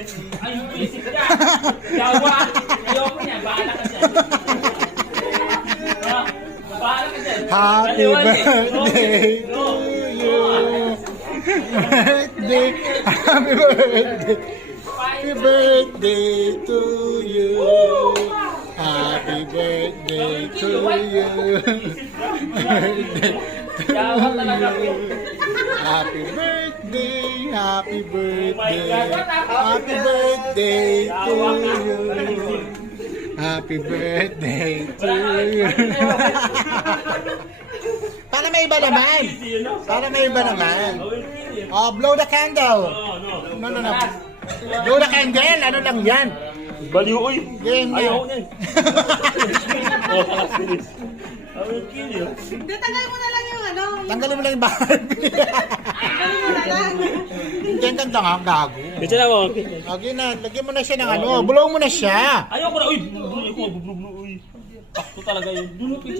Ay, isip ka. Yawa. Ayoko niya. Bahala ka dyan. Bahala ka dyan. Happy birthday to you. Birthday. Happy birthday. Happy birthday to you. Happy birthday to you. Yawa talaga po. Happy birthday, happy birthday, happy birthday to you. Happy birthday to you. Para may iba naman. Para may iba naman. Oh, blow the candle. No. Blow the candle. Ano lang yan? Baliw, uy. Game yan. Ayaw niyan. Oh, finish. I will kill you. Hindi, tanggalin mo na lang yung ano. Tanggalin mo lang yung Barbie. Tanggalin mo na lang. Diyan ganda nga, gago. Ito na mo. Okay na, lagyan mo na siya ng ano. Blow mo na siya. Ayoko na. Uy, uy. Takto talaga yun. Dulo picture.